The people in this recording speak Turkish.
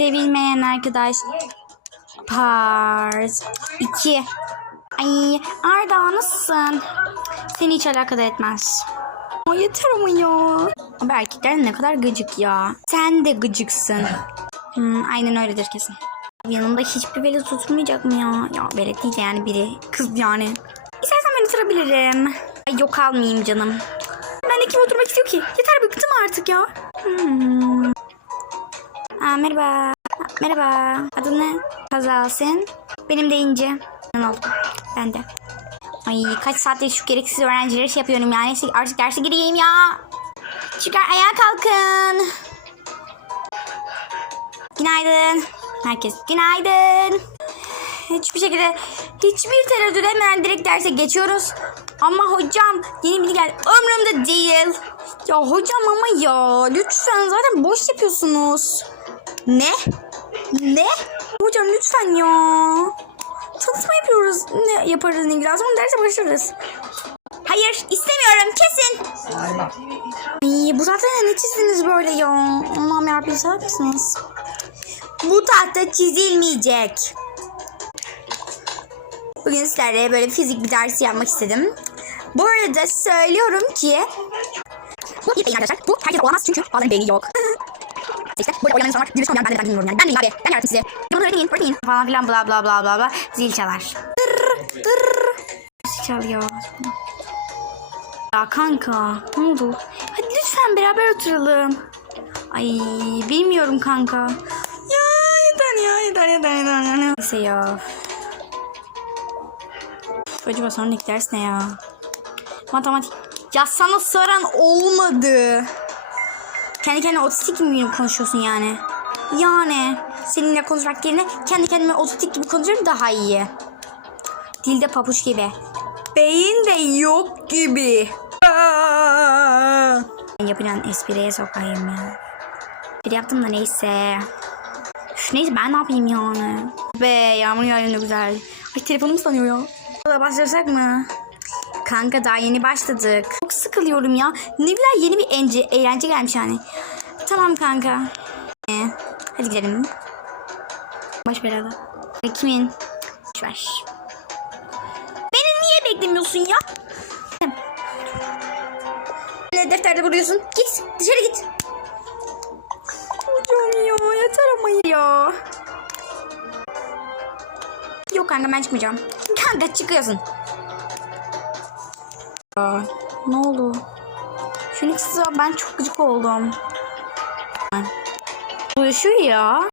Sevilmeyen arkadaş. Part 2. Ay Arda nasılsın? Seni hiç alakadar etmez. Ay yeter ama ya. Ama erkekler ne kadar gıcık ya. Sen de gıcıksın. Hmm, aynen öyledir kesin. Yanımda hiçbir velet tutmayacak mı ya? Ya velet değil de yani biri. Kız yani. İstersen ben oturabilirim. Ay yok almayayım canım. Ben de kim oturmak istiyor ki? Yeter bıktım artık ya. Hmm. Aa, merhaba. Merhaba. Adın ne? Hazal sen? Benim de İnce. Ne oldu? Ben de. Ay kaç saattir şu gereksiz öğrencileri şey yapıyorum yani. Neyse, Artık derse gireyim ya. Çıkar ayağa kalkın. Günaydın. Herkes günaydın. Hiçbir şekilde hiçbir tereddüt etmeden direkt derse geçiyoruz. Ama hocam yeni biri geldi. Ömrümde değil. Ya hocam ama ya lütfen zaten boş yapıyorsunuz. Ne? Ne? Hocam lütfen ya. Çalışma yapıyoruz. Ne yaparız ne. Sonra derse başlarız. Hayır istemiyorum kesin. Ay, bu tahtada ne çizdiniz böyle ya? Allah'ım yarabbim sayar mısınız? Bu tahta çizilmeyecek. Bugün sizlerle böyle fizik bir dersi yapmak istedim. Bu arada söylüyorum ki bu arkadaşlar. Bu herkes olamaz çünkü bazen beyni yok. işte böyle oynayan insanlar virüs olmayan ben de ben bilmiyorum yani. Ben değilim abi. Ben yarattım sizi. Bana öğretmeyin, öğretmeyin. Falan filan bla bla bla bla bla. Zil çalar. Tır tır. Zil çalıyor. Ya kanka ne oldu? Hadi lütfen beraber oturalım. Ay bilmiyorum kanka. Ya yeter ya yeter yeter yeter. yeter. Neyse ya. Acaba sonraki ders ne ya? Matematik. Ya sana soran olmadı. Kendi kendine otistik mi konuşuyorsun yani? Yani seninle konuşmak yerine kendi kendime otistik gibi konuşuyorum daha iyi. Dilde papuç gibi. Beyin de yok gibi. Yapılan espriye sokayım ya. Bir yaptım da neyse. Üf, neyse ben ne yapayım yani. Be yağmur yağıyor ne güzel. Ay telefonum sanıyor ya. Başlasak mı? Kanka daha yeni başladık. Çok sıkılıyorum ya. Ne güzel yeni bir ence, eğlence gelmiş yani. Tamam kanka. Ee, hadi gidelim. Baş belada. Ay, Kimin? Ver. Beni niye beklemiyorsun ya? Ne defterde vuruyorsun? Git dışarı git. Hocam ya yeter ama ya. Yok kanka ben çıkmayacağım. Kanka çıkıyorsun. Ne oldu? Phoenix'e ben çok gıcık oldum. Uyuşuyor ya.